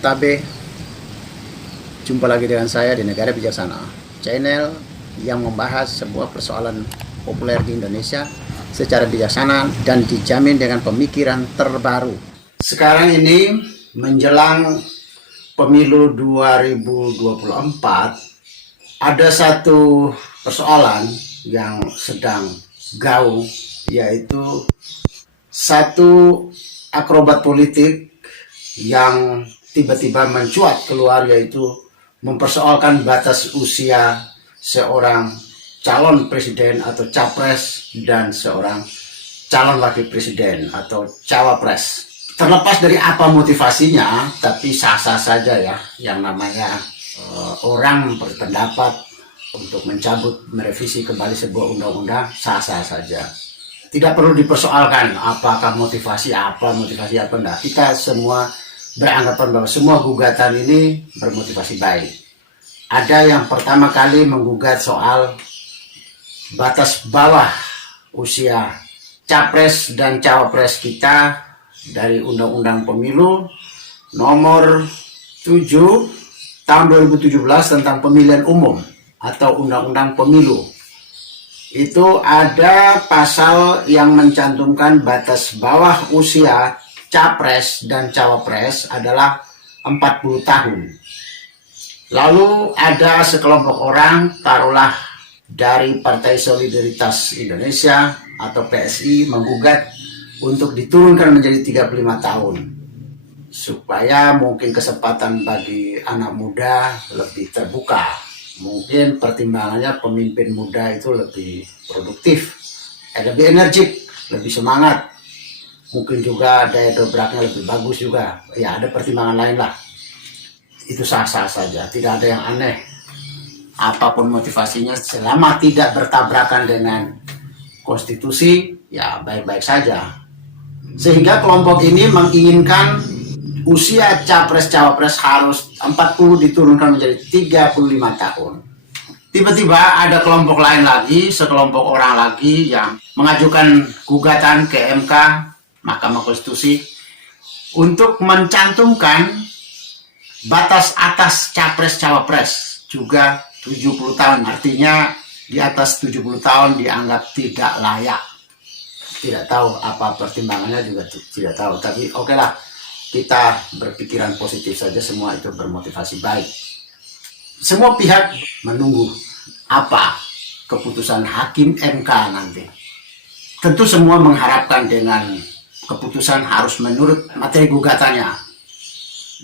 Tabe, jumpa lagi dengan saya di Negara Bijaksana, channel yang membahas sebuah persoalan populer di Indonesia secara bijaksana dan dijamin dengan pemikiran terbaru. Sekarang ini menjelang pemilu 2024, ada satu persoalan yang sedang gaung, yaitu satu akrobat politik yang tiba-tiba mencuat keluar, yaitu mempersoalkan batas usia seorang calon presiden atau capres dan seorang calon wakil presiden atau cawapres. Terlepas dari apa motivasinya, tapi sah-sah saja ya, yang namanya orang berpendapat untuk mencabut, merevisi kembali sebuah undang-undang, sah-sah saja. Tidak perlu dipersoalkan apakah motivasi apa enggak. Kita semua beranggapan bahwa semua gugatan ini bermotivasi baik. Ada yang pertama kali menggugat soal batas bawah usia capres dan cawapres kita dari Undang-Undang Pemilu nomor 7 tahun 2017 tentang pemilihan umum atau Undang-Undang Pemilu. Itu ada pasal yang mencantumkan batas bawah usia capres dan cawapres adalah 40 tahun. Lalu ada sekelompok orang, taruhlah dari Partai Solidaritas Indonesia atau PSI, menggugat untuk diturunkan menjadi 35 tahun. Supaya mungkin kesempatan bagi anak muda lebih terbuka. Mungkin pertimbangannya pemimpin muda itu lebih produktif, lebih energik, lebih semangat. Mungkin juga daya dobraknya lebih bagus juga. Ya, ada pertimbangan lain lah. Itu sah-sah saja, tidak ada yang aneh. Apapun motivasinya, selama tidak bertabrakan dengan konstitusi, ya baik-baik saja. Sehingga kelompok ini menginginkan usia capres-cawapres harus 40 diturunkan menjadi 35 tahun. Tiba-tiba ada kelompok lain lagi, sekelompok orang lagi yang mengajukan gugatan ke MK, Mahkamah Konstitusi, untuk mencantumkan batas atas capres-cawapres juga 70 tahun. Artinya di atas 70 tahun dianggap tidak layak. Tidak tahu apa pertimbangannya, juga tidak tahu. Tapi oke lah, kita berpikiran positif saja, semua itu bermotivasi baik. Semua pihak menunggu apa keputusan hakim MK nanti. Tentu semua mengharapkan dengan keputusan harus menurut materi gugatannya.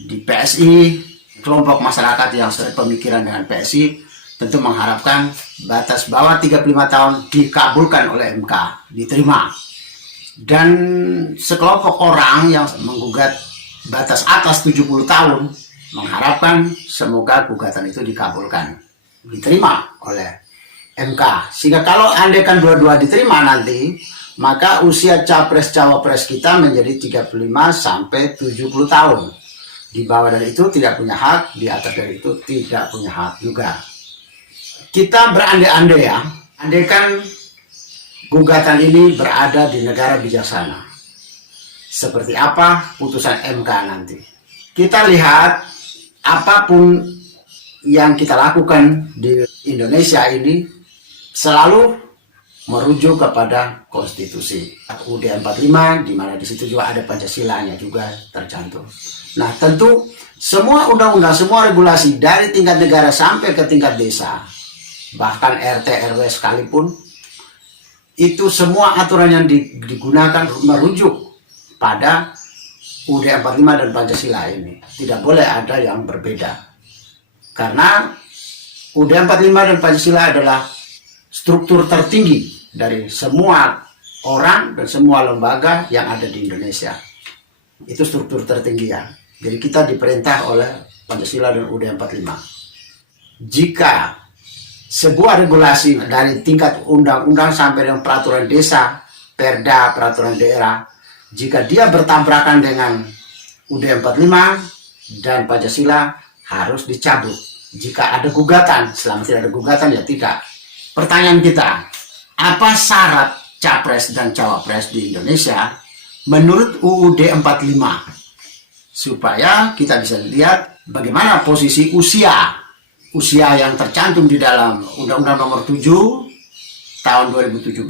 Di PSI, kelompok masyarakat yang sepemikiran dengan PSI tentu mengharapkan batas bawah 35 tahun dikabulkan oleh MK, diterima. Dan sekelompok orang yang menggugat batas atas 70 tahun mengharapkan semoga gugatan itu dikabulkan, diterima oleh MK. Sehingga kalau andaikan dua-dua diterima nanti, maka usia capres-cawapres kita menjadi 35 sampai 70 tahun. Di bawah dari itu tidak punya hak, di atas dari itu tidak punya hak juga. Kita berandai-andai ya, andaikan gugatan ini berada di negara bijaksana. Seperti apa putusan MK nanti. Kita lihat apapun yang kita lakukan di Indonesia ini selalu merujuk kepada konstitusi. UUD 45, di mana di situ juga ada Pancasilanya juga tercantum. Nah, tentu semua undang-undang, semua regulasi dari tingkat negara sampai ke tingkat desa, bahkan RT RW sekalipun, itu semua aturan yang digunakan merujuk pada UUD 45 dan Pancasila ini. Tidak boleh ada yang berbeda. Karena UUD 45 dan Pancasila adalah struktur tertinggi dari semua orang dan semua lembaga yang ada di Indonesia. Itu struktur tertinggi ya. Jadi kita diperintah oleh Pancasila dan UUD 45. Jika sebuah regulasi dari tingkat undang-undang sampai dengan peraturan desa, perda, peraturan daerah, jika dia bertabrakan dengan UUD 45 dan Pancasila, harus dicabut. Jika ada gugatan, selama tidak ada gugatan ya tidak. Pertanyaan kita, apa syarat capres dan cawapres di Indonesia menurut UUD 45? supaya kita bisa lihat bagaimana posisi usia yang tercantum di dalam Undang-Undang Nomor 7 tahun 2017,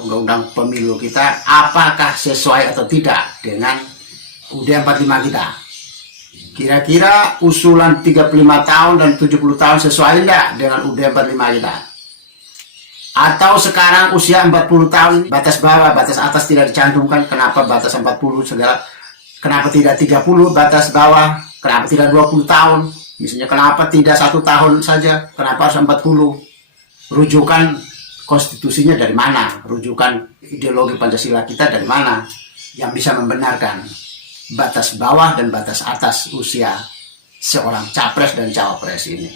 Undang-Undang Pemilu kita, apakah sesuai atau tidak dengan UUD 45 kita. Kira-kira usulan 35 tahun dan 70 tahun sesuai enggak dengan UUD 45 kita? Atau sekarang usia 40 tahun, batas bawah, batas atas tidak dicantumkan, kenapa batas 40 segala? Kenapa tidak 30 batas bawah? Kenapa tidak 20 tahun? Misalnya kenapa tidak 1 tahun saja? Kenapa harus 40? Rujukan konstitusinya dari mana? Rujukan ideologi Pancasila kita dari mana? Yang bisa membenarkan batas bawah dan batas atas usia seorang capres dan cawapres ini.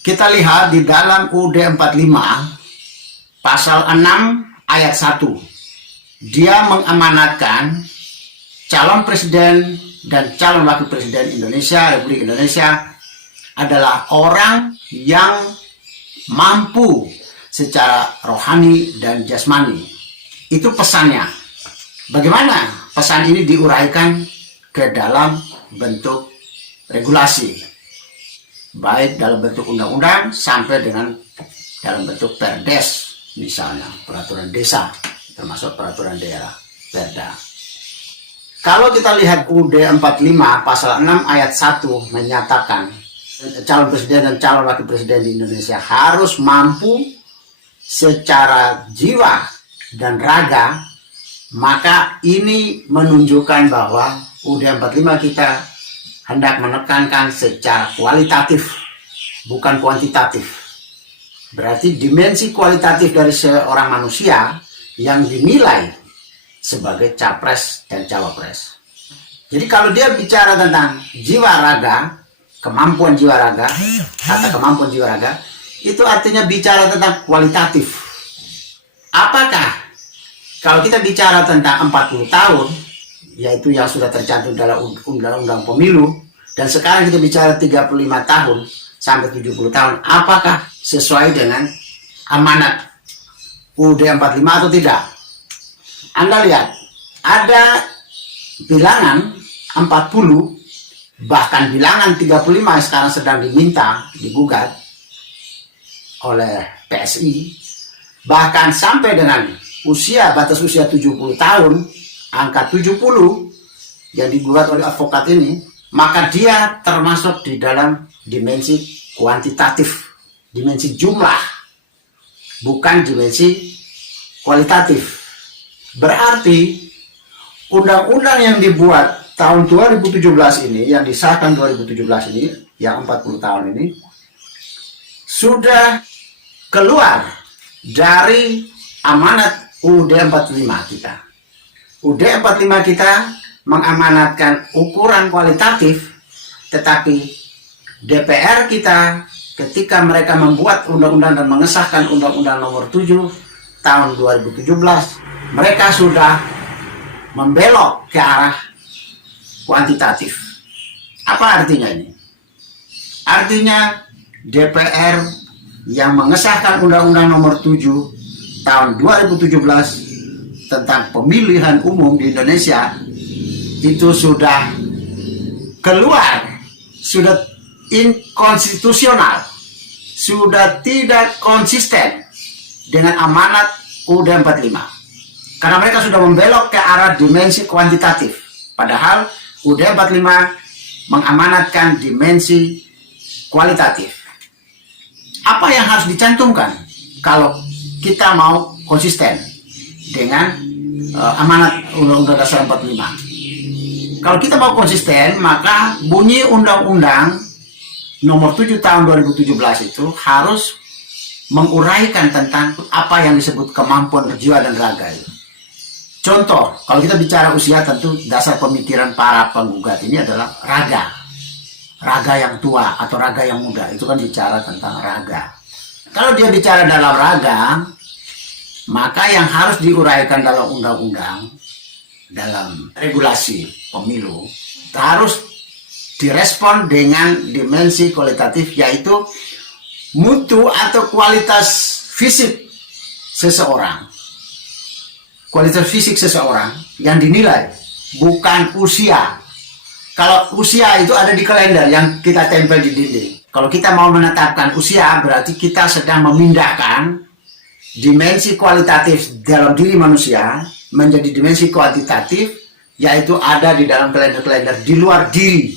Kita lihat di dalam UUD 45 pasal 6 ayat 1. Dia mengamanatkan calon presiden dan calon wakil presiden Indonesia, Republik Indonesia adalah orang yang mampu secara rohani dan jasmani. Itu pesannya. Bagaimana pesan ini diuraikan ke dalam bentuk regulasi, baik dalam bentuk undang-undang sampai dengan dalam bentuk perdes, misalnya peraturan desa, termasuk peraturan daerah, perda. Kalau kita lihat UUD 45 pasal 6 ayat 1 menyatakan calon presiden dan calon wakil presiden di Indonesia harus mampu secara jiwa dan raga, maka ini menunjukkan bahwa UUD 45 kita hendak menekankan secara kualitatif, bukan kuantitatif. Berarti dimensi kualitatif dari seorang manusia yang dinilai sebagai capres dan cawapres. Jadi kalau dia bicara tentang jiwa raga, kemampuan jiwa raga, kata kemampuan jiwa raga, itu artinya bicara tentang kualitatif. Apakah kalau kita bicara tentang 40 tahun, yaitu yang sudah tercantum dalam Undang-Undang Pemilu, dan sekarang kita bicara 35 tahun sampai 70 tahun, apakah sesuai dengan amanat UUD 45 atau tidak? Anda lihat, ada bilangan 40, bahkan bilangan 35 sekarang sedang digugat oleh PSI, bahkan sampai dengan batas usia 70 tahun, angka 70 yang digugat oleh advokat ini, maka dia termasuk di dalam dimensi kuantitatif, dimensi jumlah, bukan dimensi kualitatif. Berarti undang-undang yang dibuat tahun 2017 ini, yang disahkan 2017 ini, yang 40 tahun ini, sudah keluar dari amanat UUD 45 kita. UUD 45 kita mengamanatkan ukuran kualitatif, tetapi DPR kita ketika mereka membuat undang-undang dan mengesahkan Undang-Undang Nomor 7 tahun 2017, mereka sudah membelok ke arah kuantitatif. Apa artinya ini? Artinya DPR yang mengesahkan Undang-Undang Nomor 7 tahun 2017 tentang pemilihan umum di Indonesia itu sudah keluar, sudah inkonstitusional, sudah tidak konsisten dengan amanat UUD 45. Karena mereka sudah membelok ke arah dimensi kuantitatif. Padahal UUD 45 mengamanatkan dimensi kualitatif. Apa yang harus dicantumkan kalau kita mau konsisten dengan amanat Undang-Undang Dasar 45? Kalau kita mau konsisten, maka bunyi Undang-Undang Nomor 7 tahun 2017 itu harus menguraikan tentang apa yang disebut kemampuan jiwa dan raga itu. Contoh, kalau kita bicara usia, tentu dasar pemikiran para penggugat ini adalah raga. Raga yang tua atau raga yang muda, itu kan bicara tentang raga. Kalau dia bicara dalam raga, maka yang harus diuraikan dalam undang-undang, dalam regulasi pemilu, harus direspon dengan dimensi kualitatif, yaitu mutu atau kualitas fisik seseorang. Kualitas fisik seseorang yang dinilai bukan usia, Kalau usia itu ada di kalender yang kita tempel di dinding. Kalau kita mau menetapkan usia, berarti kita sedang memindahkan dimensi kualitatif dalam diri manusia menjadi dimensi kuantitatif, yaitu ada di dalam kalender-kalender di luar diri.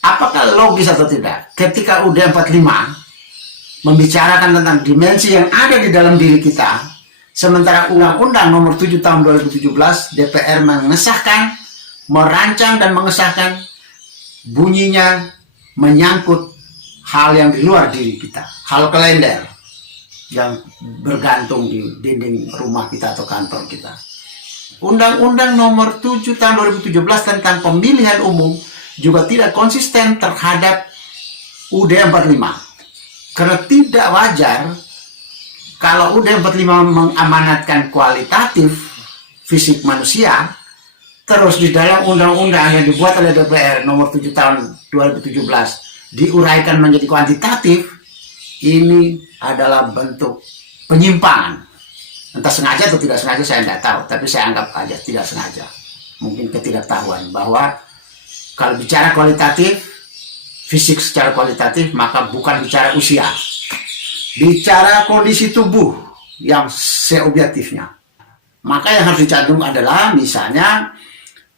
Apakah logis atau tidak? Ketika UUD 45 membicarakan tentang dimensi yang ada di dalam diri kita, sementara Undang-Undang Nomor 7 Tahun 2017 DPR mengesahkan, merancang dan mengesahkan, bunyinya menyangkut hal yang di luar diri kita, hal kalender yang bergantung di dinding rumah kita atau kantor kita. Undang-Undang Nomor 7 Tahun 2017 tentang pemilihan umum juga tidak konsisten terhadap UUD 45. Karena tidak wajar kalau UUD 45 mengamanatkan kualitatif fisik manusia, terus di dalam undang-undang yang dibuat oleh DPR Nomor 7 Tahun 2017 diuraikan menjadi kuantitatif. Ini adalah bentuk penyimpangan. Entah sengaja atau tidak sengaja saya tidak tahu, tapi saya anggap aja tidak sengaja. Mungkin ketidaktahuan bahwa kalau bicara kualitatif, fisik secara kualitatif, maka bukan bicara usia. Bicara kondisi tubuh yang seobjektifnya. Maka yang harus dicantum adalah misalnya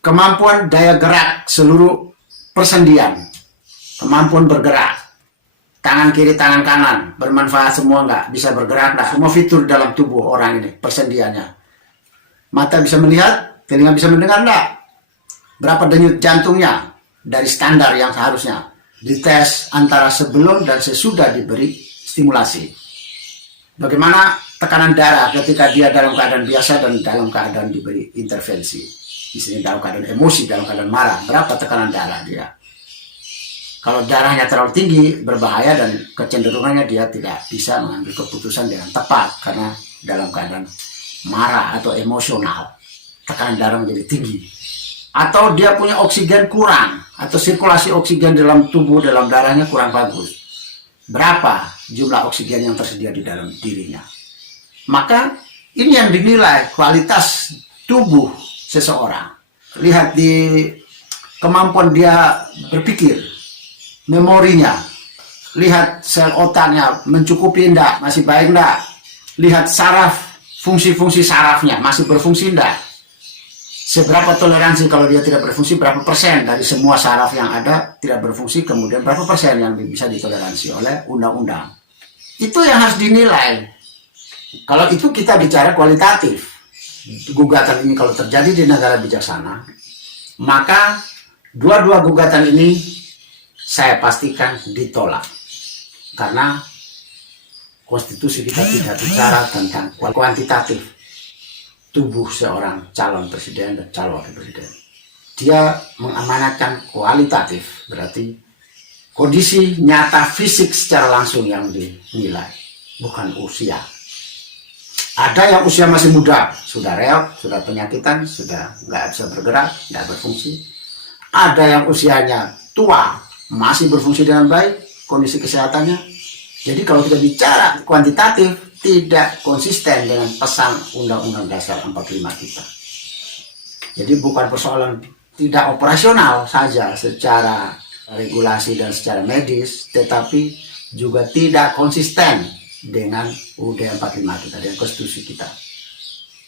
kemampuan daya gerak seluruh persendian, kemampuan bergerak, tangan kiri, tangan kanan, bermanfaat semua enggak, bisa bergerak enggak, semua fitur dalam tubuh orang ini, persendiannya. Mata bisa melihat, telinga bisa mendengar enggak, berapa denyut jantungnya dari standar yang seharusnya, dites antara sebelum dan sesudah diberi stimulasi. Bagaimana tekanan darah ketika dia dalam keadaan biasa dan dalam keadaan diberi intervensi. Misalnya dalam keadaan emosi, dalam keadaan marah, berapa tekanan darah dia. Kalau darahnya terlalu tinggi, berbahaya dan kecenderungannya dia tidak bisa mengambil keputusan dengan tepat karena dalam keadaan marah atau emosional, tekanan darah menjadi tinggi. Atau dia punya oksigen kurang, atau sirkulasi oksigen dalam tubuh, dalam darahnya kurang bagus. Berapa jumlah oksigen yang tersedia di dalam dirinya. Maka ini yang dinilai kualitas tubuh seseorang. Lihat di kemampuan dia berpikir, memorinya, lihat sel otaknya mencukupi enggak, masih baik enggak, lihat saraf, fungsi-fungsi sarafnya masih berfungsi enggak, seberapa toleransi kalau dia tidak berfungsi, berapa persen dari semua saraf yang ada tidak berfungsi, kemudian berapa persen yang bisa ditoleransi oleh undang-undang. Itu yang harus dinilai. Kalau itu kita bicara kualitatif. Gugatan ini kalau terjadi di negara bijaksana, maka dua-dua gugatan ini saya pastikan ditolak. Karena konstitusi kita tidak bicara tentang kuantitatif tubuh seorang calon presiden dan calon wakil presiden. Dia mengamanatkan kualitatif, berarti kondisi nyata fisik secara langsung yang dinilai, bukan usia. Ada yang usia masih muda, sudah reok, sudah penyakitan, sudah nggak bisa bergerak, nggak berfungsi. Ada yang usianya tua, masih berfungsi dengan baik, kondisi kesehatannya. Jadi kalau kita bicara kuantitatif, tidak konsisten dengan pesan Undang-Undang Dasar 45 kita. Jadi bukan persoalan tidak operasional saja secara regulasi dan secara medis, tetapi juga tidak konsisten dengan UUD 45 kita, dengan konstitusi kita.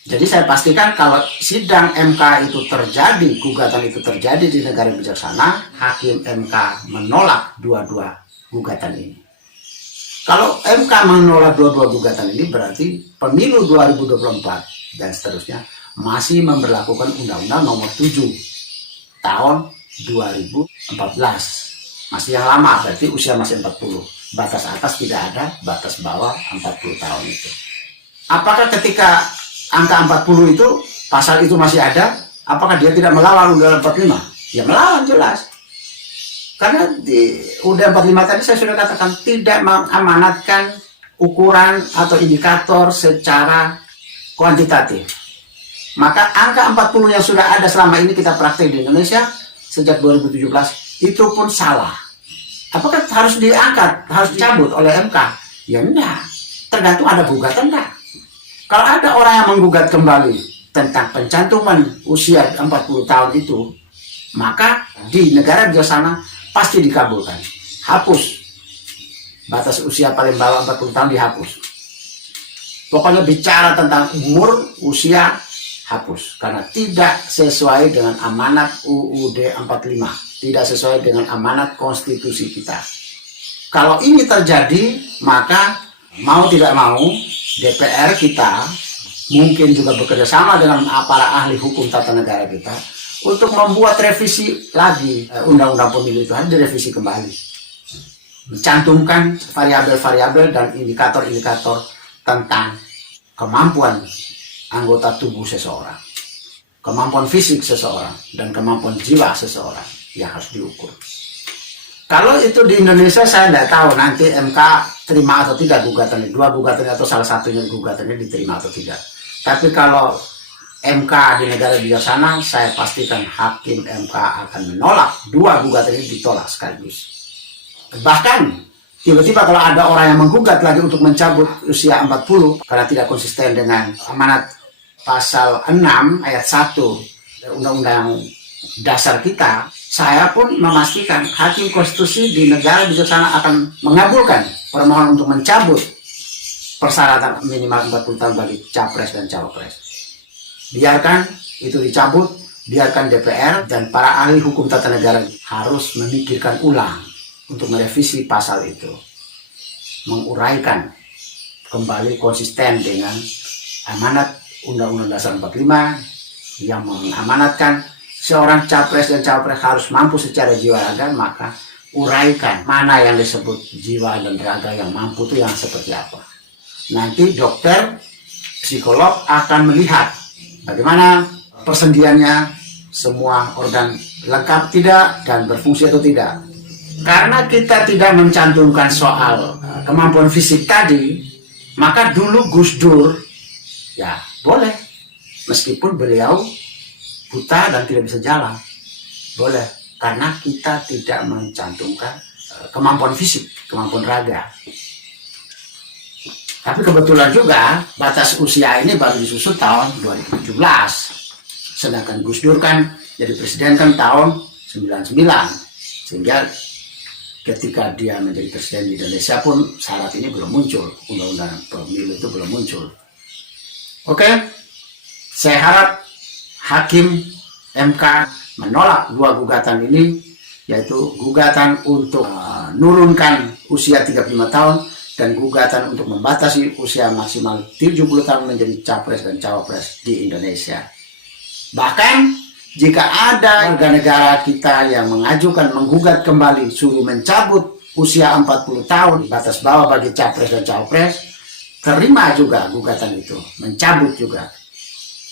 Jadi saya pastikan kalau sidang MK itu terjadi, gugatan itu terjadi di negara bijaksana, hakim MK menolak dua-dua gugatan ini. Kalau MK menolak dua-dua gugatan ini, berarti pemilu 2024 dan seterusnya masih memberlakukan Undang-Undang Nomor 7 Tahun 2014. Masih yang lama, berarti usia masih 40. Batas atas tidak ada, batas bawah 40 tahun itu. Apakah ketika angka 40 itu, pasal itu masih ada, apakah dia tidak melawan Undang-Undang 45? Ya melawan jelas. Karena di Undang-Undang 45 tadi saya sudah katakan tidak mengamanatkan ukuran atau indikator secara kuantitatif. Maka angka 40 yang sudah ada selama ini kita praktek di Indonesia sejak 2017 itu pun salah. Apakah harus diangkat, harus dicabut oleh MK? Ya enggak, tergantung ada gugatan enggak. Kalau ada orang yang menggugat kembali tentang pencantuman usia 40 tahun itu, maka di negara bijaksana pasti dikabulkan. Hapus batas usia paling bawah 40 tahun, dihapus. Pokoknya bicara tentang umur, usia, hapus. Karena tidak sesuai dengan amanat UUD 45. Tidak sesuai dengan amanat konstitusi kita. Kalau ini terjadi, maka mau tidak mau DPR kita mungkin juga bekerja sama dengan para ahli hukum tata negara kita untuk membuat revisi lagi undang-undang pemilu itu, harus direvisi kembali, mencantumkan variabel-variabel dan indikator-indikator tentang kemampuan anggota tubuh seseorang, kemampuan fisik seseorang, dan kemampuan jiwa seseorang yang harus diukur. Kalau itu di Indonesia saya tidak tahu nanti MK terima atau tidak gugatan, dua gugatan atau salah satunya gugatannya diterima atau tidak. Tapi kalau MK di negara bijaksana, saya pastikan hakim MK akan menolak dua gugatan ini, ditolak sekaligus. Bahkan tiba-tiba kalau ada orang yang menggugat lagi untuk mencabut usia 40 karena tidak konsisten dengan amanat pasal 6 ayat 1 Undang-Undang Dasar kita, saya pun memastikan hakim konstitusi di negara bijaksana akan mengabulkan permohonan untuk mencabut persyaratan minimal 40 tahun bagi capres dan cawapres. Biarkan itu dicabut, biarkan DPR dan para ahli hukum tata negara harus memikirkan ulang untuk merevisi pasal itu, menguraikan kembali konsisten dengan amanat Undang-Undang Dasar 45 yang mengamanatkan seorang capres dan cawapres harus mampu secara jiwa raga. Maka uraikan mana yang disebut jiwa dan raga yang mampu itu yang seperti apa. Nanti dokter, psikolog akan melihat bagaimana persendiannya, semua organ lengkap tidak dan berfungsi atau tidak. Karena kita tidak mencantumkan soal kemampuan fisik tadi, maka dulu Gus Dur ya boleh, meskipun beliau buta dan tidak bisa jalan, boleh, karena kita tidak mencantumkan kemampuan fisik, kemampuan raga. Tapi kebetulan juga batas usia ini baru disusun tahun 2017, sedangkan Gus Dur kan jadi presiden kan tahun 99, sehingga ketika dia menjadi presiden di Indonesia pun syarat ini belum muncul, undang-undang pemilu itu belum muncul. Oke, saya harap hakim MK menolak dua gugatan ini, yaitu gugatan untuk menurunkan usia 35 tahun dan gugatan untuk membatasi usia maksimal 70 tahun menjadi capres dan cawapres di Indonesia. Bahkan jika ada warga negara kita yang mengajukan menggugat kembali suruh mencabut usia 40 tahun batas bawah bagi capres dan cawapres, terima juga gugatan itu, mencabut juga,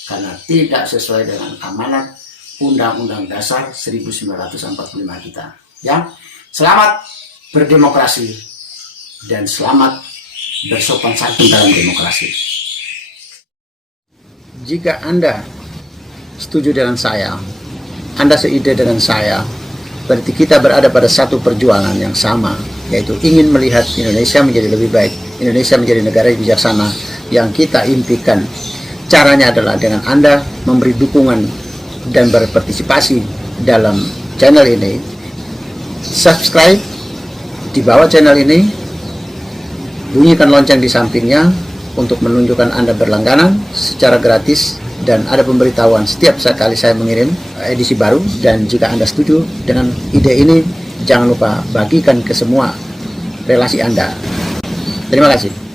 karena tidak sesuai dengan amanat Undang-Undang Dasar 1945 kita. Ya, selamat berdemokrasi dan selamat bersopan santun dalam demokrasi. Jika Anda setuju dengan saya, Anda seide dengan saya, berarti kita berada pada satu perjuangan yang sama, yaitu ingin melihat Indonesia menjadi lebih baik, Indonesia menjadi negara yang bijaksana yang kita impikan. Caranya adalah dengan Anda memberi dukungan dan berpartisipasi dalam channel ini. Subscribe di bawah channel ini, bunyikan lonceng di sampingnya untuk menunjukkan Anda berlangganan secara gratis, dan ada pemberitahuan setiap kali saya mengirim edisi baru. Dan jika Anda setuju dengan ide ini, jangan lupa bagikan ke semua relasi Anda. Terima kasih.